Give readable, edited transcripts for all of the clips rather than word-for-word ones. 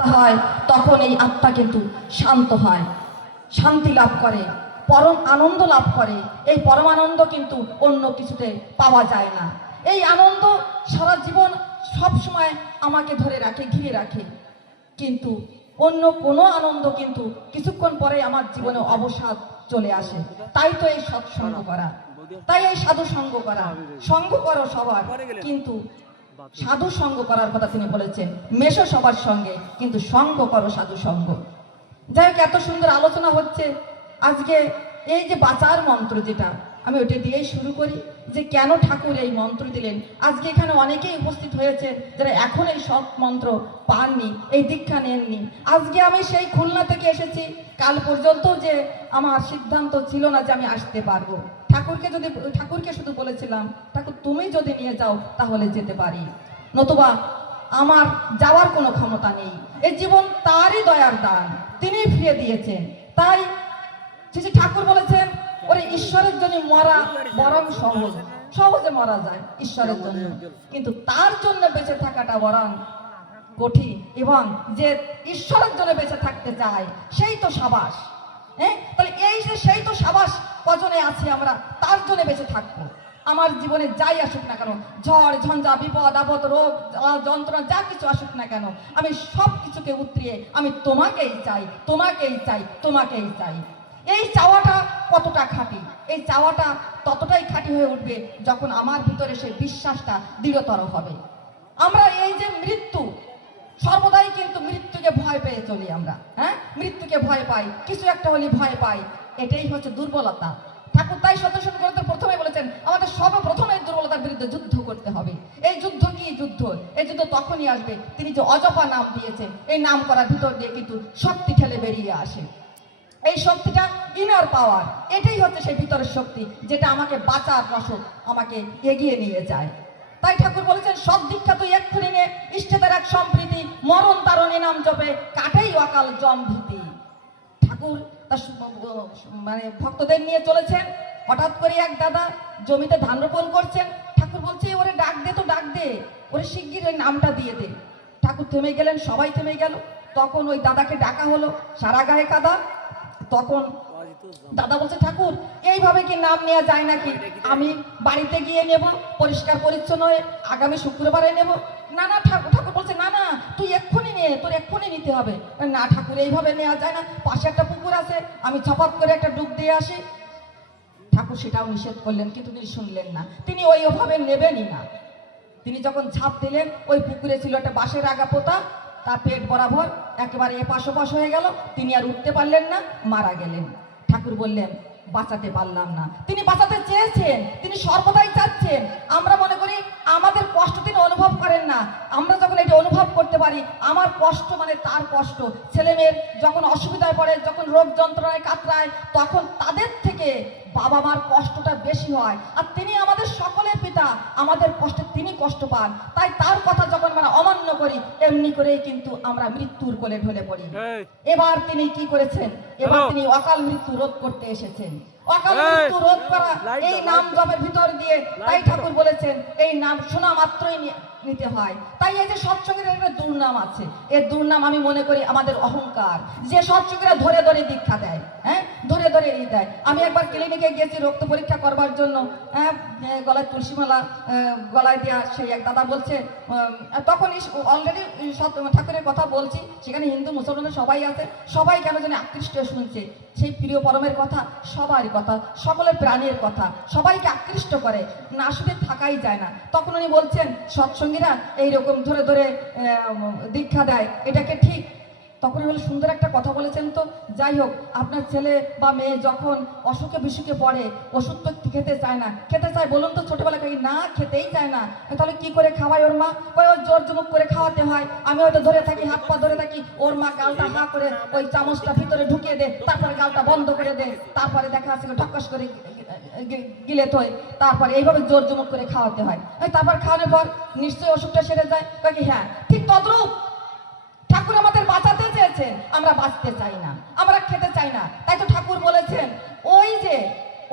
হয় তখন এই আত্মা কিন্তু শান্ত হয়, শান্তি লাভ করে, পরম আনন্দ লাভ করে। এই পরমানন্দ কিন্তু অন্য কিছুতে পাওয়া যায় না। এই আনন্দ সারা জীবন সব সময় আমাকে ধরে রাখে, ঘিরে রাখে। কিন্তু অন্য কোনো আনন্দ কিন্তু কিছুক্ষণ পরে আমার জীবনে অবসাদ চলে আসে। তাই তো এই সৎসঙ্গ করা, তাই এই সাধু সঙ্গ করা। সঙ্গ করো সবার, কিন্তু সাধু সঙ্গ করার কথা তিনি বলেছেন, মেশো সবার সঙ্গে, কিন্তু সঙ্গ করো সাধু সঙ্গ। যাই হোক, এত সুন্দর আলোচনা হচ্ছে আজকে। এই যে বাঁচার মন্ত্র, যেটা আমি ওটা দিয়েই শুরু করি, যে কেন ঠাকুর এই মন্ত্র দিলেন। আজকে এখানে অনেকেই উপস্থিত হয়েছে যারা এখন এই সৎ মন্ত্র পাননি, এই দীক্ষা নেননি। আজকে আমি সেই খুলনা থেকে এসেছি, কাল পর্যন্ত যে আমার সিদ্ধান্ত ছিল না যে আমি আসতে পারবো। ঠাকুরকে শুধু বলেছিলাম, ঠাকুর তুমি যদি নিয়ে যাও তাহলে যেতে পারি, নতুবা আমার যাওয়ার কোনো ক্ষমতা নেই। এই জীবন তারই দয়ার দান, তিনি ফিরিয়ে দিয়েছেন। তাই শ্রী ঠাকুর বলেছেন, ওরে ঈশ্বরের জন্য মরা বরং সহজ, সহজে মরা যায় ঈশ্বরের জন্য, কিন্তু তার জন্য বেঁচে থাকাটা বরং কঠিন। এবং যে ঈশ্বরের জন্য বেঁচে থাকতে চায় সেই তো সাবাস। হ্যাঁ, তাহলে এই যে সেই তো সাবাস কজনে আছি আমরা, তার জন্য বেঁচে থাকবো। আমার জীবনে যাই আসুক না কেন, ঝড় ঝঞ্ঝা বিপদ আপদ রোগ যন্ত্রণা যা কিছু আসুক না কেন, আমি সব কিছুকে উতরিয়ে আমি তোমাকেই চাই, তোমাকেই চাই, তোমাকেই চাই। এই চাওয়াটা কতটা খাঁটি, এই চাওয়াটা ততটাই খাঁটি হয়ে উঠবে যখন আমার ভিতরে সেই বিশ্বাসটা দৃঢ়তর হবে। আমরা এই যে মৃত্যু, সর্বদাই কিন্তু মৃত্যুকে ভয় পেয়ে চলি আমরা। হ্যাঁ, মৃত্যুকে ভয় পাই, কিছু একটা হলে ভয় পাই, এটাই হচ্ছে দুর্বলতা। ঠাকুর তাই সদস্য প্রথমে বলেছেন, আমাদের সর্বপ্রথম এই দুর্বলতার বিরুদ্ধে যুদ্ধ করতে হবে। এই যুদ্ধ কি যুদ্ধ? এই যুদ্ধ তখনই আসবে তিনি যে অজপা নাম দিয়েছেন, এই নাম করার ভিতর দিয়ে কিন্তু শক্তি ঠেলে বেরিয়ে আসে। এই শক্তিটা ইনার পাওয়ার, এটাই হচ্ছে সেই ভিতরের শক্তি, যেটা আমাকে বাঁচার রসদ আমাকে এগিয়ে নিয়ে যায়। তাই ঠাকুর বলেছেন, সব দীক্ষা তুই এক্ষুনি নে, ইষ্টেদের এক সম্প্রীতি, মরণ তারণে নাম জপে, কাটেই অকাল জম ভীতি। ঠাকুর তার মানে ভক্তদের নিয়ে চলেছেন। হঠাৎ করে এক দাদা জমিতে ধান রোপণ করছেন। ঠাকুর বলছে, ওরে ডাক দে তো, ডাক দে, ওরে শিগগির ওই নামটা দিয়ে দে। ঠাকুর থেমে গেলেন, সবাই থেমে গেল। তখন ওই দাদাকে ডাকা হলো, সারা গায়ে কাদা। তখন দাদা বলছে, ঠাকুর এইভাবে কি নাম নেওয়া যায় নাকি? আমি বাড়িতে গিয়ে নেব, পরিষ্কার পরিচ্ছন্ন হয়ে আগামী শুক্রবারে নেব। না না, ঠাকুর বলছে, না না, তুই এক্ষুনি নে, তোর এক্ষুনি নিতে হবে। না ঠাকুর, এইভাবে নেওয়া যায় না, পাশে একটা পুকুর আছে, আমি ছপাত করে একটা ডুব দিয়ে আসি। ঠাকুর সেটাও নিষেধ করলেন, কিন্তু তিনি শুনলেন না। তিনি ওইভাবে নেবেনই না। তিনি যখন ঝাঁপ দিলেন, ওই পুকুরে ছিল একটা বাঁশের আগা পোতা, তার পেট বরাবর একেবারে এপাশ ওপাশ হয়ে গেল। তিনি আর উঠতে পারলেন না, মারা গেলেন। ঠাকুর বললেন, বাঁচাতে পারলাম না। তিনি বাঁচাতে চেয়েছেন, তিনি সর্বদাই চাচ্ছেন। আমরা মনে করি আমাদের কষ্ট তিনি অনুভব করেন না। আমরা যখন এটি অনুভব করতে পারি, আমার কষ্ট মানে তার কষ্ট। ছেলে মেয়ের যখন অসুবিধায় পড়ে, যখন রোগ যন্ত্রণায় কাতরায়, তখন তাদের থেকে বাবা মার কষ্টটা বেশি হয়। আর তিনি আমাদের সকলের পিতা, আমাদের কষ্টে তিনি কষ্ট পান। তাই তার কথা যখন আমরা অমান্য করি, এমনি করেই কিন্তু আমরা মৃত্যুর কোলে ঢলে পড়ি। এবার তিনি কি করেছেন? এবার তিনি অকাল মৃত্যু রোধ করতে এসেছেন। অকাল মৃত্যু রোধ করা এই নাম জপের ভিতর দিয়ে। তাই ঠাকুর বলেছেন, এই নাম শোনা মাত্রই নিতে হয়। তাই এই যে সৎসঙ্গের একটা দুর্নাম আছে, এর দুর্নাম আমি মনে করি আমাদের অহংকার। যে সৎসঙ্গীরা ধরে ধরে দীক্ষা দেয়, হ্যাঁ, ধরে ধরে দেয়। আমি একবার ক্লিনিকে গিয়েছি রক্ত পরীক্ষা করবার জন্য। হ্যাঁ, গলায় তুলসীমালা গলায় দেওয়া সেই এক দাদা বলছে, তখন অলরেডি ঠাকুরের কথা বলছি, সেখানে হিন্দু মুসলমান সবাই আছে, সবাই কেন জানি আকৃষ্ট শুনছে সেই প্রিয় পরমের কথা, সবারই কথা, সকলের প্রাণের কথা, সবাইকে আকৃষ্ট করে, না শুনে থাকাই যায় না। তখন উনি বলছেন, সৎসঙ্গীরা এইরকম ধরে ধরে দীক্ষা দেয়, এটাকে ঠিক? তখন বলে, সুন্দর একটা কথা বলেছেন তো। যাই হোক, আপনার ছেলে বা মেয়ে যখন অসুখে বিসুখে পড়ে, ওষুধ তো খেতে চায় না, খেতে চায় বলুন তো, ছোটবেলা থেকে না খেতেই চায় না, তাহলে কি করে খাওয়ায় ওর মা? ওর জোর জমুক করে খাওয়াতে হয়। আমি হয়তো ধরে থাকি, হাত পা ধরে থাকি, ওর মা গালটা হা করে ওই চামচটা ভিতরে ঢুকিয়ে দে, তারপরে গালটা বন্ধ করে দে, তারপরে দেখা আছে ঢক্কস করে গিলে থই, তারপরে এইভাবে জোর জমুক করে খাওয়াতে হয়। তারপর খাওয়ানোর পর নিশ্চয়ই অসুখটা সেরে যায়। কি হ্যাঁ, ঠিক তদ্রূপ ঠাকুর আমাদের বাঁচাতে চেয়েছেন, আমরা বাঁচতে চাই না, আমরা খেতে চাই না। তাই তো ঠাকুর বলেছেন, ওই যে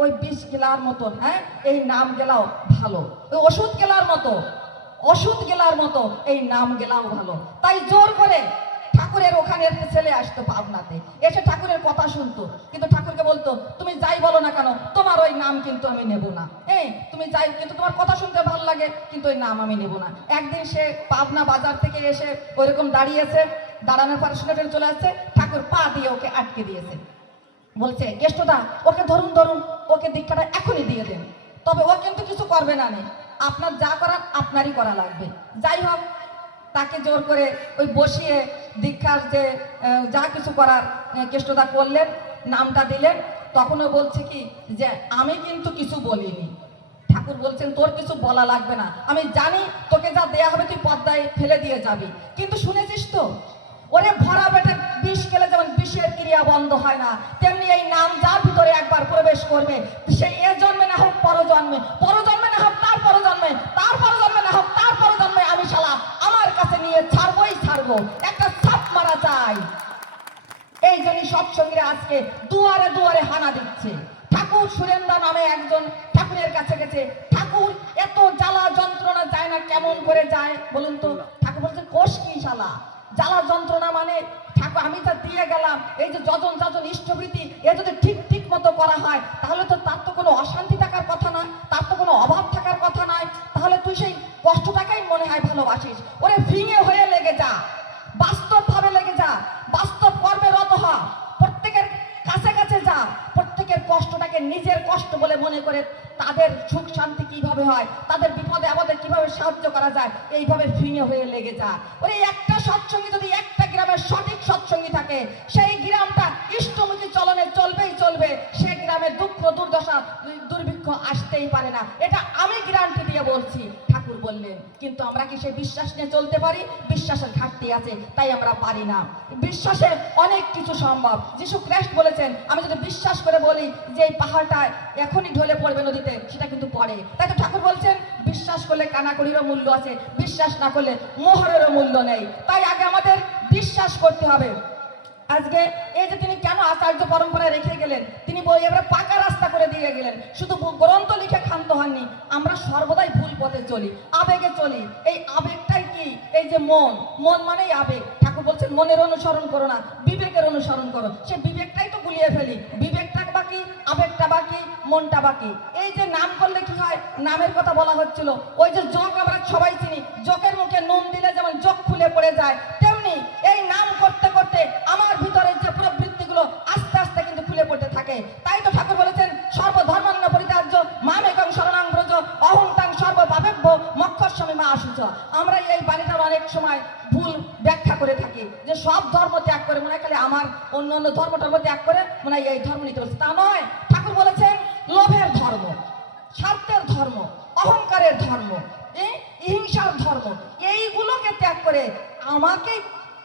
ওই বিষ গেলার মতন, হ্যাঁ, এই নাম গেলাও ভালো, ওই ওষুধ গেলার মতো, ওষুধ গেলার মতো এই নাম গেলাও ভালো। তাই জোর করে ঠাকুর ওখানে একটা ছেলে আসতো পাবনাতে, এসে ঠাকুরের কথা শুনতো, কিন্তু ঠাকুরকে বলতো তুমি যাই বলো না কেন তোমার ওই নাম কিন্তু আমি নেব না। তুমি যাই, কিন্তু তোমার কথা শুনতে ভালো লাগে, কিন্তু ওই নাম আমি নেব না। একদিন সে পাবনা বাজার থেকে এসে ওইরকম দাঁড়িয়েছে, দাঁড়ানোর পরে শুনে চলে আসছে, ঠাকুর পা দিয়ে ওকে আটকে দিয়েছে, বলছে কেষ্টদা ওকে ধরুন ধরুন, ওকে দীক্ষাটা এখনই দিয়ে দেন। তবে ও কিন্তু কিছু করবে না, আপনার যা করার আপনারই করা লাগবে। যাই হোক, তাকে জোর করে ওই বসিয়ে দীক্ষার যে যা কিছু করার কেষ্টদা করলেন, নামটা দিলেন। তখনও বলছে কি যে আমি কিন্তু কিছু বলিনি। ঠাকুর বলছেন তোর কিছু বলা লাগবে না, আমি জানি তোকে যা দেয়া হবে তুই পদ্মায় ফেলে দিয়ে যাবি, কিন্তু শুনেছিস তো ওরে ভরা পেটে বিষ খেলে যেমন বিষের ক্রিয়া বন্ধ হয় না, তেমনি এই নাম যার ভিতরে একবার প্রবেশ করবে সে এ জন্মে না হোক পরজন্মে, পরজন্মে না হোক তার পরজন্মে, তার পরজন্মে না হোক তার পরজন্মে আমি শালা আমার কাছে নিয়ে ছাড়বই ছাড়বো, একটা ছাপ মারা চাই। এই জন্যই সৎসঙ্গীরা আজকে দুয়ারে দুয়ারে হানা দিচ্ছে। ঠাকুর সুরেন্দা নামে একজন ঠাকুরের কাছে গেছে, ঠাকুর এত জ্বালা যন্ত্রণা যায় না, কেমন করে যায় বলুন তো? ঠাকুর বলছেন কোষ কি শালা জ্বালা যন্ত্রণা, মানে ঠাকুর আমি তা দিয়ে গেলাম, এই যে যজন যজন ইষ্টবৃত্তি এ যদি ঠিক ঠিক মতো করা হয় তাহলে তো তার তো কোনো অশান্তি থাকার কথা না, তার তো কোনো অভাব থাকার কথা নয়, তাহলে তুই সেই কষ্টটাকেই মনে হয় ভালোবাসিস। ওরে ভেঙে হয়ে লেগে যা, বাস্তব ভাবে লেগে যা, বাস্তব কর্মে রত হ, প্রত্যেকের কাছে কাছে যা, প্রত্যেকের কষ্টটাকে নিজের কষ্ট বলে মনে করে তাদের সুখ শান্তি কিভাবে হয়, তাদের বিপদে আপদে কিভাবে সাহায্য করা যায়, এইভাবে ভেঙে হয়ে লেগে যা। ওরে একটা সৎসঙ্গী যদি একটা গ্রামের সঠিক সৎসঙ্গী থাকে, সেই গ্রামটা ইষ্টমুখী চলনে চলবেই চলবে, সে গ্রামে দুঃখ দুর্দশা দুর্ভিক্ষ আসতেই পারে না, এটা আমি গ্যারান্টি দিয়ে বলছি। ঠাকুর বললেন, কিন্তু আমরা কি সেই বিশ্বাস নিয়ে চলতে পারি? বিশ্বাসের ঘাটতি আছে, তাই আমরা পারি না। বিশ্বাসে অনেক কিছু সম্ভব। যিশু খ্রিস্ট বলেছেন আমি যদি বিশ্বাস করে বলি যে এই পাহাড়টা এখনই ঢলে পড়বে নদীতে, সেটা কিন্তু পড়ে। তাই তো ঠাকুর বলছেন বিশ্বাস করলে কানাকড়িরও মূল্য আছে, বিশ্বাস না করলে মোহরেরও মূল্য নেই। তাই আগে আমাদের বিশ্বাস করতে হবে। আজকে এই যে তিনি কেন আচার্য পরম্পরায় রেখে গেলেন, তিনি এবারে পাকা রাস্তা করে দিয়ে গেলেন, শুধু গ্রন্থ লিখে ক্ষান্ত হননি। আমরা সর্বদাই ভুল পথে চলি, আবেগে চলি। এই আবেগটাই কি? এই যে মন, মন মানেই আবেগ। ঠাকুর বলছেন মনের অনুসরণ করো না, বিবেকের অনুসরণ করো। সে বিবেকটাই তো গুলিয়ে ফেলি, বিবেকটা বাকি, আবেগটা বাকি, মনটা বাকি। এই যে নাম করলে কি হয়, নামের কথা বলা হচ্ছিল, ওই যে যোগ আমরা সবাই চিনি, যোগের মুখে নুন দিলে যেমন যোগ খুলে পড়ে যায়, তেমনি এই নাম করতে করতে আমার ভিতরের যে প্রবৃত্তিগুলো আস্তে আস্তে কিন্তু খুলে পড়তে থাকে। তাই তো ঠাকুর বলেছেন সর্বধর্মাঙ্গ পরিত্যাজ্য মামেকং শরণাং ব্রজ অহং তাং সর্বপাপেভ্যো মোক্ষস্যামি মা শুচ। আমরা এই বাণীটার অনেক সময় ভুল ব্যাখ্যা করে থাকি, যে সব ধর্ম ত্যাগ করে মনে হয় খালি আমার অন্য অন্য ধর্ম ত্যাগ করে মনে হয় এই ধর্ম নিতে পারছে, তা নয়। ঠাকুর বলেছেন লোভের ধর্ম, স্বার্থের ধর্ম, অহংকারের ধর্ম, হিংসার ধর্ম, এইগুলোকে ত্যাগ করে আমাকেই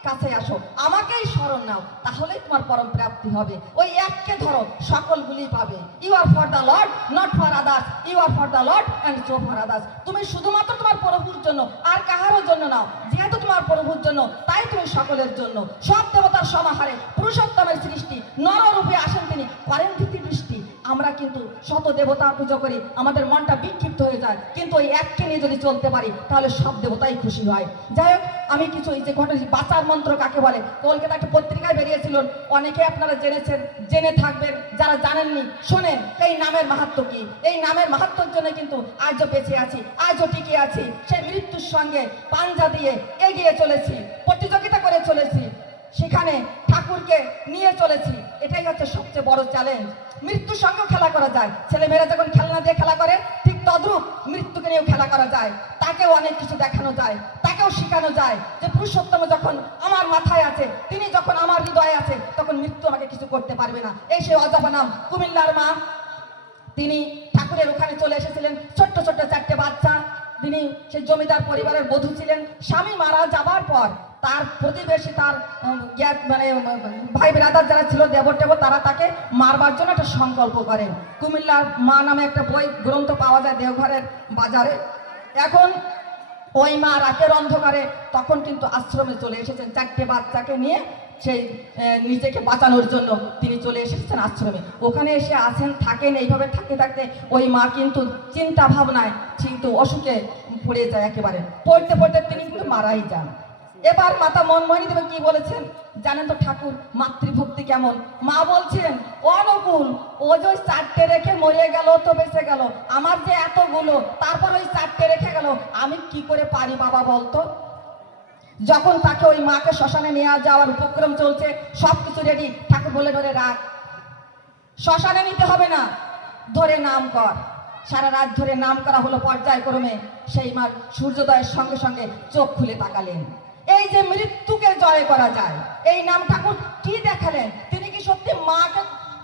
কাছে আসো, আমাকেই শরণ নাও, তাহলেই তোমার পরম প্রাপ্তি হবে। ওই এককে ধরো, সকলগুলি পাবে। You are for the lord, not for others, you are for the lord and so for others. তুমি শুধুমাত্র তোমার প্রভুর জন্য, আর কাহারও জন্য নাও। যেহেতু তোমার প্রভুর জন্য, তাই তুমি সকলের জন্য। সব দেবতার সমাহারে পুরুষোত্তমের সৃষ্টি, নররূপে আসেন তিনি, করেন ভীতি বৃষ্টি। আমরা কিন্তু শত দেবতার পুজো করি, আমাদের মনটা বিক্ষিপ্ত হয়ে যায়, কিন্তু ওই এককে নিয়ে যদি চলতে পারি তাহলে সব দেবতাই খুশি হয়। যাই হোক, আমি কিছু এই যে ঘটনা, বাঁচার মন্ত্র কাকে বলে, কলকাতা একটা পত্রিকায় বেরিয়েছিল, অনেকে আপনারা জেনেছেন, জেনে থাকবেন, যারা জানেননি শোনেন এই নামের মাহাত্ম্য কি। এই নামের মাহাত্ম্যের জন্য কিন্তু আজও বেঁচে আছি, আজও টিকে আছি। সেই মৃত্যুর সঙ্গে পাঞ্জা দিয়ে এগিয়ে চলেছি, প্রতিযোগিতা করে চলেছি, সেখানে ঠাকুরকে নিয়ে চলেছি। এটাই হচ্ছে সবচেয়ে বড় চ্যালেঞ্জ। মৃত্যুর সঙ্গেও খেলা করা যায়, ছেলেমেয়েরা যখন খেলনা দিয়ে খেলা করে, ঠিক তদ্রূপ মৃত্যুকে নিয়েও খেলা করা যায়। তাকেও অনেক কিছু দেখানো যায়, তাকেও শেখানো যায় যে পুরুষোত্তম যখন আমার মাথায় আছে, তিনি যখন আমার হৃদয়ে আছে, তখন মৃত্যু আমাকে কিছু করতে পারবে না। এই সেই অজাবা নাম কুমিল্লার মা, তিনি ঠাকুরের ওখানে চলে এসেছিলেন, ছোট্ট ছোট্ট 4টে বাচ্চা। তিনি সেই জমিদার পরিবারের বধূ ছিলেন। স্বামী মারা যাবার পর তার প্রতিবেশী, তার মানে ভাই ব্রাদার যারা ছিল, দেবর টেবর, তারা তাকে মারবার জন্য একটা সংকল্প করেন। কুমিল্লার মা নামে একটা বই গ্রন্থ পাওয়া যায় দেওঘরের বাজারে। এখন ওই মা রাতের অন্ধকারে তখন কিন্তু আশ্রমে চলে এসেছেন 4টে বাচ্চাকে নিয়ে, সেই নিজেকে বাঁচানোর জন্য তিনি চলে এসেছেন আশ্রমে। ওখানে এসে আছেন, থাকেন, এইভাবে থাকতে থাকতে ওই মা কিন্তু চিন্তা ভাবনায় কিন্তু অসুখে পড়ে যায়। একেবারে পড়তে পড়তে তিনি কিন্তু মারাই যান। এবার মাতা মনমোহিনী দেবী কি বলেছেন জানেন তো ঠাকুর? মাতৃভক্তি কেমন। মা বলছেন, ও অনুকূল, ও যে ওই 4টে রেখে মরে গেল তো বেঁচে গেল, আমার যে এতগুলো, তারপর ওই 4টে রেখে গেল, আমি কি করে পারি বাবা বলতো? যখন তাকে ওই মাকে শ্মশানে নিয়ে যাওয়ার উপক্রম চলছে, সবকিছু রেডি, ঠাকুর বলে ধরে রাখ, শ্মশানে নিতে হবে না, ধরে নাম কর। সারা রাত ধরে নাম করা হলো পর্যায়ক্রমে। সেই মা সূর্যোদয়ের সঙ্গে সঙ্গে চোখ খুলে তাকালেন। এই যে মৃত্যুকে জয় করা যায়, এই নাম ঠাকুর কি দেখালেন? তিনি কি সত্যি মাকে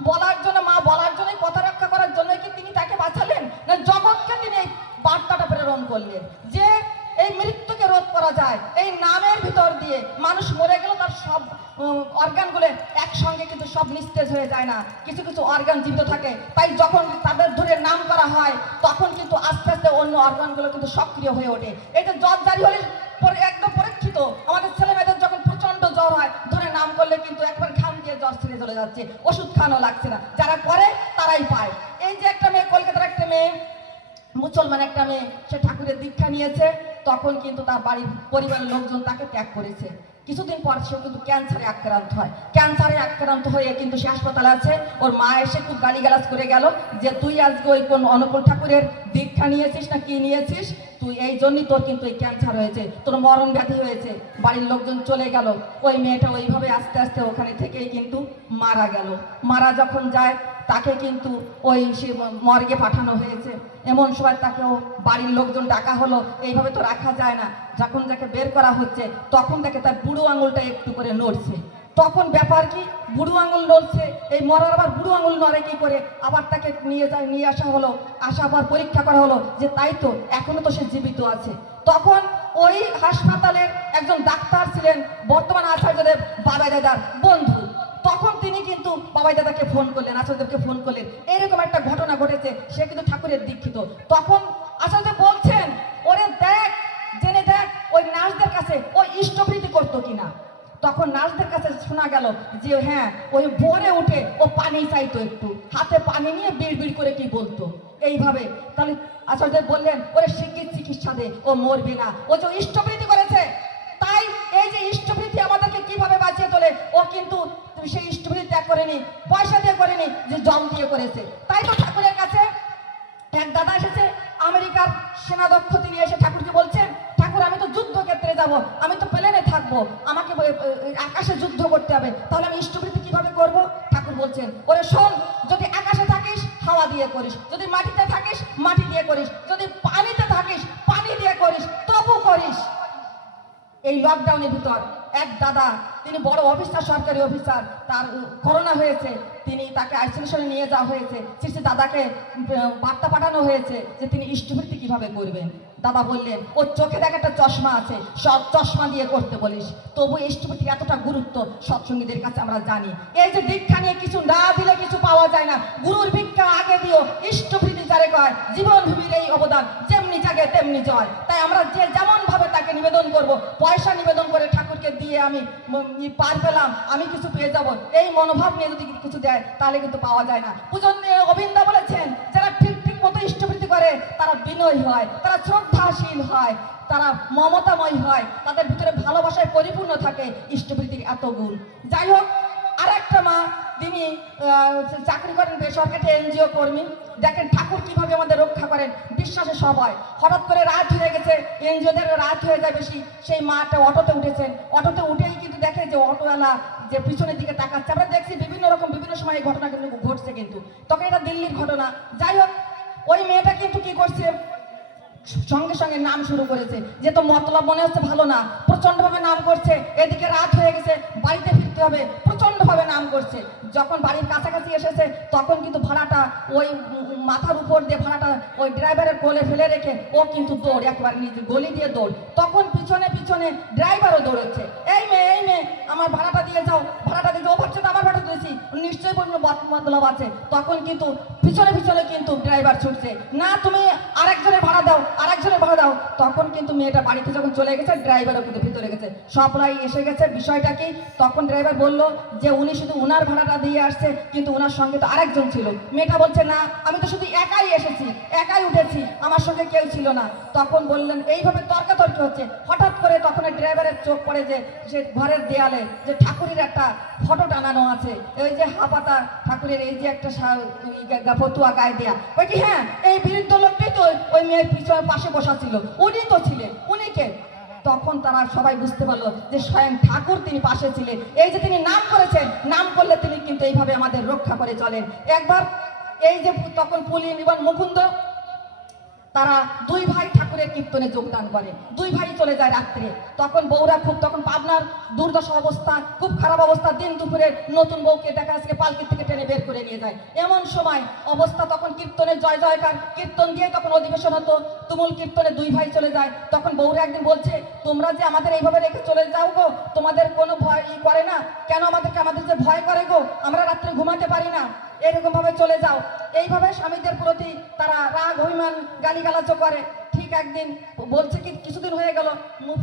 বলার জন্য, মা বলার জন্য, কথা রক্ষা করার জন্য কি তিনি তাকে বাঁচালেন, না জগৎকে তিনি এই বার্তাটা প্রেরণ করলেন যে এই মৃত্যুকে রোধ করা যায় এই নামের ভিতর দিয়ে? মানুষ মরে গেল তার সব অর্গানগুলো একসঙ্গে কিন্তু সব নিস্তেজ হয়ে যায় না, কিছু কিছু অর্গান জীবিত থাকে। তাই যখন তাদের ধরে নাম করা হয় তখন কিন্তু আস্তে আস্তে অন্য অর্গানগুলো কিন্তু সক্রিয় হয়ে ওঠে। এই যে জ্বর জারি হলে একদম পরীক্ষিত, আমাদের ছেলে মেয়েদের যখন প্রচন্ড জ্বর হয় ধরে নাম করলে কিন্তু একবার ঘাম দিয়ে জ্বর ছেড়ে চলে যাচ্ছে, ওষুধ খাওয়ানো লাগছে না, যারা করে তারাই পায়। এই যে একটা মেয়ে, কলকাতার একটা মেয়ে, মুসলমান একটা মেয়ে, সে ঠাকুরের দীক্ষা নিয়েছে, তখন কিন্তু তার বাড়ির পরিবারের লোকজন তাকে ত্যাগ করেছে। কিছুদিন পর সেও কিন্তু ক্যান্সারে আক্রান্ত হয়। ক্যান্সারে আক্রান্ত হয়ে কিন্তু সে হাসপাতালে আছে। ওর মা এসে খুব গালিগালাজ করে গেল যে তুই আজকে ওই কোন অনুকূল ঠাকুরের দীক্ষা নিয়েছিস না কি নিয়েছিস, তুই এই জন্যই তোর কিন্তু এই ক্যান্সার হয়েছে, তোর মরণ ব্যাধি হয়েছে। বাড়ির লোকজন চলে গেল, ওই মেয়েটা ওইভাবে আস্তে আস্তে ওখানে থেকেই কিন্তু মারা গেল। মারা যখন যায় তাকে কিন্তু ওই সে মর্গে পাঠানো হয়েছে। এমন সময় তাকেও বাড়ির লোকজন ডাকা হলো, এইভাবে তো রাখা যায় না। যখন যাকে বের করা হচ্ছে তখন তাকে তার বুড়ো আঙুলটা একটু করে নড়ছে। তখন ব্যাপার কি, বুড়ো আঙুল নড়ছে, এই মরার আবার বুড়ো আঙুল নড়ে কি করে? আবার তাকে নিয়ে আসা হলো, আসা আবার পরীক্ষা করা হলো যে তাই তো, এখনো তো সে জীবিত আছে। তখন ওই হাসপাতালের একজন ডাক্তার ছিলেন বর্তমান আচার্যদেব বাবাই দাদার বন্ধু। তখন তিনি কিন্তু বাবাই দাদাকে ফোন করলেন, আচার্যদেবকে ফোন করলেন, এরকম একটা ঘটনা ঘটেছে, সে কিন্তু ঠাকুরের দীক্ষিত। তখন আচার্যদেব বলছেন, ওরে দেখ, জেনে দেখ ওই নার্সদের কাছে ওই ইষ্টপ্রীতি করতো কিনা। তখন নার্সদের কাছে শোনা গেল যে হ্যাঁ, ওই ভোরে উঠে ও পানি চাইতো, একটু হাতে পানি নিয়ে বিড় করে কি বলতো এইভাবে। তাহলে আচার্যদেব বললেন, ওরে শিগগির চিকিৎসা দে, ও মরবে না, ও যে ইষ্টপ্রীতি করেছে। তাই এই যে ইষ্টপ্রীতি আমাদেরকে কিভাবে বাঁচিয়ে তোলে, ও কিন্তু সেই ইষ্টপ্রীতি ত্যাগ করেনি, পয়সা দিয়ে করেনি, যে জল দিয়ে করেছে। তাই তো ঠাকুরের কাছে এক দাদা এসেছে আমেরিকার সেনাধ্যক্ষ, তিনি এসে ঠাকুরকে বলছেন, ঠাকুর আমি তো যুদ্ধক্ষেত্রে যাব, আমি তো প্লেনে থাকবো, আমাকে আকাশে যুদ্ধ করতে হবে, তাহলে আমি ইষ্টপ্রীতি কিভাবে করব? ঠাকুর বলছেন, ওরে শোন, যদি আকাশে থাকিস হাওয়া দিয়ে করিস, যদি মাটিতে থাকিস মাটি দিয়ে করিস, যদি পানিতে থাকিস পানি দিয়ে করিস, তবু করিস। এই লকডাউনের ভিতর এক দাদা, তিনি বড় অফিসার, সরকারি অফিসার, তার করোনা হয়েছে, তিনি তাকে আইসোলেশনে নিয়ে যাওয়া হয়েছে। সেই দাদাকে বার্তা পাঠানো হয়েছে যে তিনি ইষ্টপ্রীতি কিভাবে করবেন। দাদা বললেন, ওর চোখে দেখ একটা চশমা আছে, সব চশমা দিয়ে করতে বলিস। তবু ইষ্টপ্রীতির এতটা গুরুত্ব সৎসঙ্গীদের কাছে আমরা জানি। এই যে দীক্ষা নিয়ে কিছু না দিলে কিছু পাওয়া যায় না, গুরুর ভিক্ষা আগে দিও, ইষ্টপ্রীতি যারে কয়, জীবন ভূমির এই অবদান, যেমনি জাগে তেমনি জয়। তাই আমরা যে যেমন ভাবে তাকে নিবেদন করব, পয়সা নিবেদন করে ঠাকুরকে দিয়ে আমি পার পেলাম, আমি কিছু পেয়ে যাব, এই মনোভাব নিয়ে যদি কিছু দেয় তাহলে কিন্তু পাওয়া যায় না। পূজন অবিন্দা বলেছেন, যারা ঠিক ঠিক মতো ইষ্টপ্রীতি করে তারা বিনয়ী হয়, তারা শ্রদ্ধাশীল হয়, তারা মমতাময় হয়, তাদের ভিতরে ভালোবাসায় পরিপূর্ণ থাকে, ইষ্টপ্রীতির এত গুণ। যাই হোক, আর একটা মা, তিনি চাকরি করেন বেসরকারি এনজিও কর্মী। দেখেন ঠাকুর কিভাবে আমাদের রক্ষা করেন, বিশ্বাসে সবাই। হঠাৎ করে রাত হয়ে গেছে, এনজিওদের রাত হয়ে যায় বেশি, সেই মাটা অটোতে উঠেছেন, অটোতে উঠেই কিন্তু দেখে যে অটোওয়ালা যে পিছনের দিকে তাকাচ্ছে। আমরা দেখছি বিভিন্ন রকম বিভিন্ন সময় এই ঘটনা কিন্তু ঘটছে, কিন্তু তখন এটা দিল্লির ঘটনা। যাই হোক, ওই মেয়েটা কিন্তু কি করছে, সঙ্গে সঙ্গে নাম শুরু করেছে, যে তো মতলব মনে হচ্ছে ভালো না, প্রচন্ড ভাবে নাম করছে। এদিকে রাত হয়ে গেছে, বাড়িতে ফিরতে হবে, প্রচন্ড ভাবে নাম করছে। যখন বাড়ির কাছাকাছি এসেছে তখন কিন্তু ভাড়াটা ওই মাথার উপর দিয়ে ভাড়াটা ওই ড্রাইভারের কোলে ফেলে রেখে ও কিন্তু দৌড়, একবার নিজে গলি দিয়ে দৌড়। তখন পিছনে পিছনে ড্রাইভারও দৌড়চ্ছে, এই মেয়ে আমার ভাড়াটা দিয়ে যাও, ভাড়াটা দিয়ে যাও। ও ভাবছে তো আমার ভাড়া দিয়েছি, নিশ্চয়ই বলবো মতলব আছে। তখন কিন্তু পিছনে পিছনে কিন্তু ড্রাইভার ছুটছে, না তুমি আরেকজনের ভাড়া দাও, আরেকজনের ভাড়া দাও। তখন কিন্তু মেয়েটা বাড়িতে যখন চলে গেছে, ড্রাইভারও কিন্তু ভিতরে গেছে, সবাই এসে গেছে। বিষয়টা কি, তখন ড্রাইভার বলল যে উনি শুধু উনার ভাড়াটা দিয়ে আসছে, কিন্তু উনার সঙ্গে তো আরেকজন ছিল। মেয়েটা বলছে না, আমি তো শুধু একাই এসেছি, একাই উঠেছি, আমার সঙ্গে কেউ ছিল না। তখন বললেন, এইভাবে তর্কাতর্কি হচ্ছে। হঠাৎ করে তখন ড্রাইভারের চোখ পড়ে যে সে ঘরের দেয়ালে যে ঠাকুরের একটা ফটো টানানো আছে, ওই যে হাপাতা ঠাকুরের এই যে একটা ফতুয়া গায়ে দেয়া। বলছি হ্যাঁ, এই বৃদ্ধ লোকটাই তো ওই মেয়ের পিছনে পাশে বসা ছিল, উনি তো ছিলেন, উনি কে? তখন তারা সবাই বুঝতে পারলো যে স্বয়ং ঠাকুর তিনি পাশে ছিলেন। এই যে তিনি নাম করেছেন, নাম করলে তিনি কিন্তু এইভাবে আমাদের রক্ষা করে চলেন। একবার এই যে তখন পুলিন এবং মুকুন্দ তারা দুই ভাই ঠাকুরের কীর্তনে যোগদান করে, দুই ভাই চলে যায় রাত্রে। তখন বউরা খুব, তখন পাবনার দুর্দশা অবস্থা, খুব খারাপ অবস্থা। দিন দুপুরে নতুন বউকে দেখা যাচ্ছে পালকির থেকে টেনে বের করে নিয়ে যায়। এমন সময় অবস্থা, তখন কীর্তনের জয় জয়কার, কীর্তন দিয়ে তখন অধিবেশন হতো, তুমুল কীর্তনে দুই ভাই চলে যায়। তখন বউরা একদিন বলছে, তোমরা যে আমাদের এইভাবে রেখে চলে যাও গো, তোমাদের কোনো ভয় করে না কেন? আমাদের যে ভয় করে গো, আমরা রাত্রে ঘুমাতে পারি না, এরকম ভাবে চলে যাও। এইভাবে স্বামীদের প্রতি তারা রাগ অভিমান গালিগালাজও করে। ঠিক একদিন বলছে কি, কিছুদিন হয়ে গেল,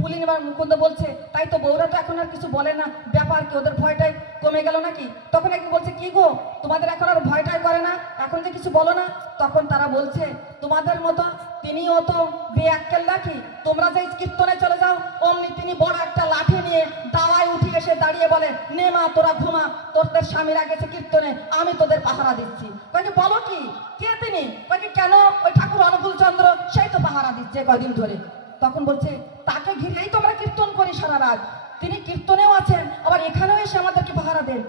পুলিন এবার মুকুন্দ বলছে, তাই তো বউরা তো এখন আর কিছু বলে না, ব্যাপার কি, ওদের ভয়টাই কমে গেল নাকি? তখন একদিন বলছে, কি গো, তোমাদের এখন আর ভয়টাই করে না, এখন যে কিছু বলো না? তখন তারা বলছে, তোমাদের মতো তিনিও তো বেআক্কেল নাকি? তোমরা যে কীর্তনে চলে যাও, অমনি তিনি বড় একটা লাঠি নিয়ে দাওয়ায় উঠে এসে দাঁড়িয়ে বলে, নে মা তোরা ঘুমা, তোদের স্বামীরা গেছে কীর্তনে, আমি তোদের পাহারা দিচ্ছি। কয়েক বলো কি, কে তিনি? কয়েক কেন, ওই ঠাকুর অনুকূল চন্দ্র, সেই তো পাহারা দিচ্ছে কয়দিন ধরে। তখন বলছে, তাকে ঘিরেই তো আমরা কীর্তন করি সারা রাত, তিনি কীর্তনেও আছেন, আবার এখানেও এসে আমাদেরকে পাহারা দেন।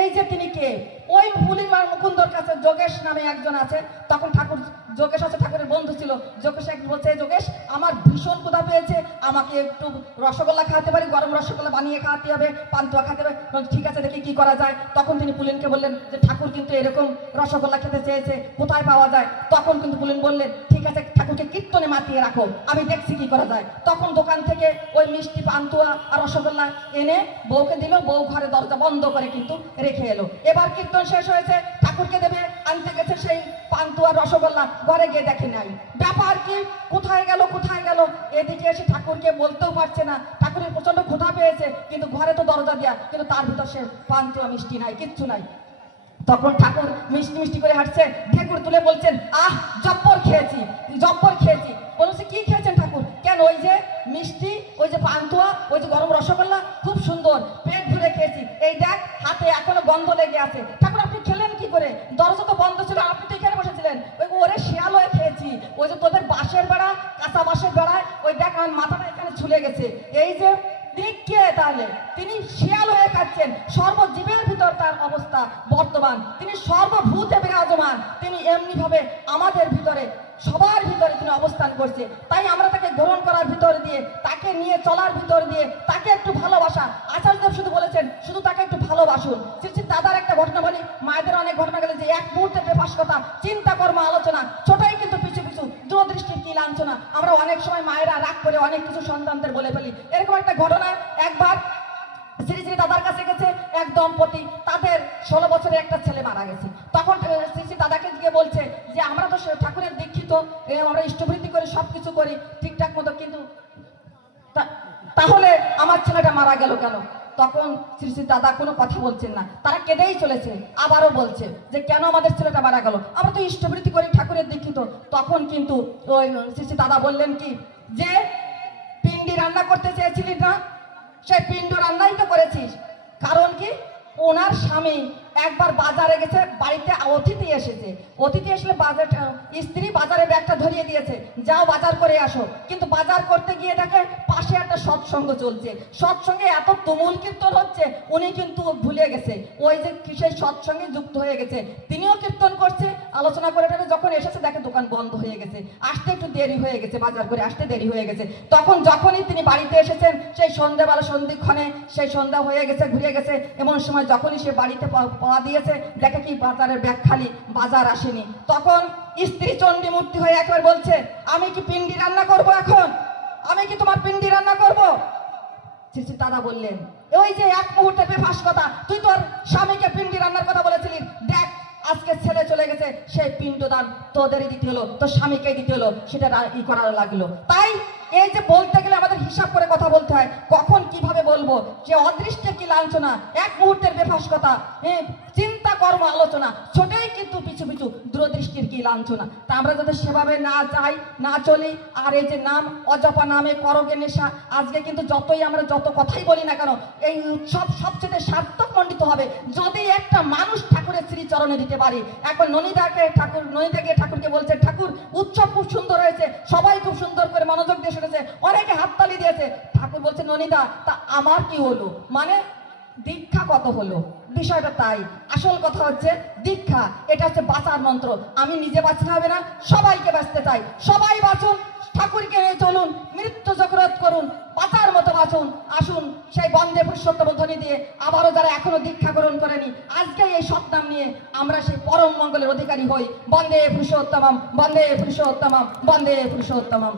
এই যে তিনি কে? ওই পুলিমার মুকুন্দর কাছে যোগেশ নামে একজন আছে। তখন ঠাকুর, যোগেশ আছে ঠাকুরের বন্ধু ছিল। যোগেশ একদিন বলছে, যোগেশ আমার ভীষণ ক্ষুধা পেয়েছে, আমাকে একটু রসগোল্লা খাওয়াতে পারি, গরম রসগোল্লা বানিয়ে খাওয়াতে হবে, পান্তুয়া খাওয়াতে হবে। ঠিক আছে, দেখি কি করা যায়। তখন তিনি পুলিনকে বললেন যে ঠাকুর কিন্তু এরকম রসগোল্লা খেতে চেয়েছে, কোথায় পাওয়া যায়? তখন কিন্তু পুলিন বললেন, ঠিক আছে, ঠাকুরকে কীর্তনে মাতিয়ে রাখো, আমি দেখছি কি করা যায়। তখন দোকান থেকে ওই মিষ্টি পান্তুয়া আর রসগোল্লা এনে বউকে দিল, বউ ঘরে দরজা বন্ধ করে কিন্তু রেখে এলো। এবার কীর্তন শেষ হয়েছে, ঠাকুরকে দেবে, আনতে গেছে সেই পান্তুয়া রসগোল্লা, ঘরে গিয়ে দেখে নাই। ব্যাপার কি, কোথায় গেল, কোথায় গেল? এদিকে এসে ঠাকুরকে বলতেও পারছে না, ঠাকুরের প্রচন্ড ক্ষুধা পেয়েছে, কিন্তু ঘরে তো দরজা দেয়া, কিন্তু তার ভিতর সে পান্তুয়া মিষ্টি নাই, কিচ্ছু নাই। তখন ঠাকুর মিষ্টি মিষ্টি করে হাঁটছে, ঢেকুর তুলে বলছেন, আহ জব্বর খেয়েছি, জব্বর খেয়েছি। বলছে, কি খেয়েছেন ঠাকুর? কেন, ওই যে মিষ্টি, ওই যে পান্তুয়া, ওই যে গরম রসগোল্লা, খুব সুন্দর, পেট ভরে খেয়েছি, এই দেখ হাতে এখনো গন্ধ লেগে আছে। ঠাকুর আপনি খেলেন কি করে? দরজা তো বন্ধ ছিল, আপনি তো এখানে বসেছিলেন। ওই ওরে শিয়াল হয়ে খেয়েছি, ওই যে তোদের বাঁশের বেড়া, কাঁচা বাঁশের বেড়ায়, ওই দেখ আমার মাথাটা এখানে ঝুলে গেছে। এই যে তিনি কে তাহলে? তিনি শিয়াল হয়ে খাচ্ছেন। সর্বজীবের ভিতর তার অবস্থা বর্তমান, তিনি সর্বভূতে বিরাজমান, তিনি এমনি ভাবে আমাদের ভিতরে, সবার ভিতরে তিনি অবস্থান করছে। তাই আমরা তাকে গ্রহণ করার ভিতর দিয়ে, তাকে নিয়ে চলার ভিতর দিয়ে, তাকে একটু ভালোবাসা। আচার্যদেব শুধু বলেছেন, শুধু তাকে একটু ভালোবাসুন। শ্রী দাদার একটা ঘটনা বলি, মায়েদের অনেক ঘটনা গেলে যে এক মুহূর্তে বেফাস কথা, চিন্তা কর্ম আলোচনা, ছোটই কিন্তু পিছু পিছু দূরদৃষ্টির কি লাঞ্ছনা। আমরা অনেক সময় মায়েরা রাগ করে অনেক কিছু সন্তানদের বলে ফেলি। এরকম একটা ঘটনা, একবার শ্রী শ্রী দাদার কাছে গেছে এক দম্পতি, তাদের 16 বছরের একটা ছেলে মারা গেছে। তখন শ্রী শ্রী দাদাকে গিয়ে বলছে যে আমরা তো ঠাকুরের দীক্ষিত, আমরা ইষ্টবৃত্তি করি, সবকিছু করি ঠিকঠাক মতো, কিন্তু তাহলে আমার ছেলেটা মারা গেল কেন? তখন শ্রী শ্রী দাদা কোনো কথা বলছেন না, তারা কেঁদেই চলেছে। আবারও বলছে যে কেন আমাদের ছেলেটা মারা গেল? আমরা তো ইষ্টবৃত্তি করি, ঠাকুরের দীক্ষিত। তখন কিন্তু ওই শ্রী শ্রী দাদা বললেন কি, যে পিন্ডি রান্না করতে চেয়েছিলি না, সেই পিণ্ড রান্নাই তো করেছিস। কারণ কি, ওনার স্বামী একবার বাজারে গেছে, বাড়িতে অতিথি এসেছে, অতিথি আসলে বাজার, স্ত্রী বাজারে ব্যাগটা ধরিয়ে দিয়েছে, যাও বাজার করে আসো। কিন্তু বাজার করতে গিয়ে দেখে পাশে একটা সৎসঙ্গ চলছে, সৎসঙ্গে এত তুমুল কীর্তন হচ্ছে, উনি কিন্তু ভুলে গেছে ওই যে সেই সৎসঙ্গে যুক্ত হয়ে গেছে। তিনিও কীর্তন করছে, আলোচনা করে যখন এসেছে দেখে দোকান বন্ধ হয়ে গেছে, আসতে একটু দেরি হয়ে গেছে, বাজার করে আসতে দেরি হয়ে গেছে। তখন যখনই তিনি বাড়িতে এসেছেন, সেই সন্ধ্যাবেলা সন্ধিক্ষণে, সেই সন্ধ্যা হয়ে গেছে, ঘুরে গেছে, এমন সময় যখনই সে বাড়িতে পা দিয়েছে, দেখে কি বাজারের ব্যাগ খালি, বাজার আসেনি। তখন স্ত্রী চণ্ডী মূর্তি হয়ে একবার বলছে, আমি কি পিন্ডি রান্না করব এখন? আমি কি তোমার পিন্ডি রান্না করব? শ্রী শ্রী দাদা বললেন, ওই যে এক মুহূর্তে বেফাস কথা, তুই তোর স্বামীকে পিন্ডি রান্নার কথা বলেছিলি, দেখ আজকে ছেলে চলে গেছে, সেই পিণ্ডদান তোদেরই দিতে হলো, তোর স্বামীকে দিতে হলো, সেটা করার লাগলো। তাই এই যে বলতে গেলে আমাদের হিসাব করে কথা বলতে হয়, কখন কিভাবে বলবো, যে অদৃষ্টে কি লাঞ্ছনা, এক মুহূর্তের বেফাস কথা, চিন্তা কর্ম আলোচনা, ছোটেই কিন্তু পিছু পিছু দূরদৃষ্টির কি লাঞ্ছনা। তা আমরা যাতে সেভাবে না যাই, না চলি, আর এই যে নাম অজপা নামে করগে নেশা, আজকে কিন্তু যতই আমরা যত কথাই বলি না কেন, এই উৎসব সবচেয়ে সার্থক মণ্ডিত হবে যদি একটা মানুষ ঠাকুরের শ্রীচরণে দিতে পারি। একবার ননিদাকে ঠাকুরকে বলছে, ঠাকুর উৎসব খুব সুন্দর হয়েছে, সবাই খুব সুন্দর করে মনোযোগ দিয়ে শুনেছে, অনেকে হাততালি দিয়েছে। ঠাকুর বলছে, ননিদা তা আমার কি হলো, মানে দীক্ষা কত হলো, বিষয়টা তাই। আসল কথা হচ্ছে দীক্ষা, এটা হচ্ছে বাঁচার মন্ত্র। আমি নিজে বাঁচতে হবে না, সবাইকে বাঁচতে চাই। সবাই বাঁচুন, ঠাকুরকে নিয়ে চলুন, মৃত্যু জগরত করুন, বাঁচার মতো বাঁচুন। আসুন সেই বন্দে পুরুষোত্তম ধ্বনি দিয়ে আবারও যারা এখনো দীক্ষা গ্রহণ করেনি, আজকে এই সৎনাম নিয়ে আমরা সেই পরম মঙ্গলের অধিকারী হই। বন্দে পুরুষোত্তমম, বন্দে পুরুষোত্তমম, বন্দে পুরুষোত্তমম।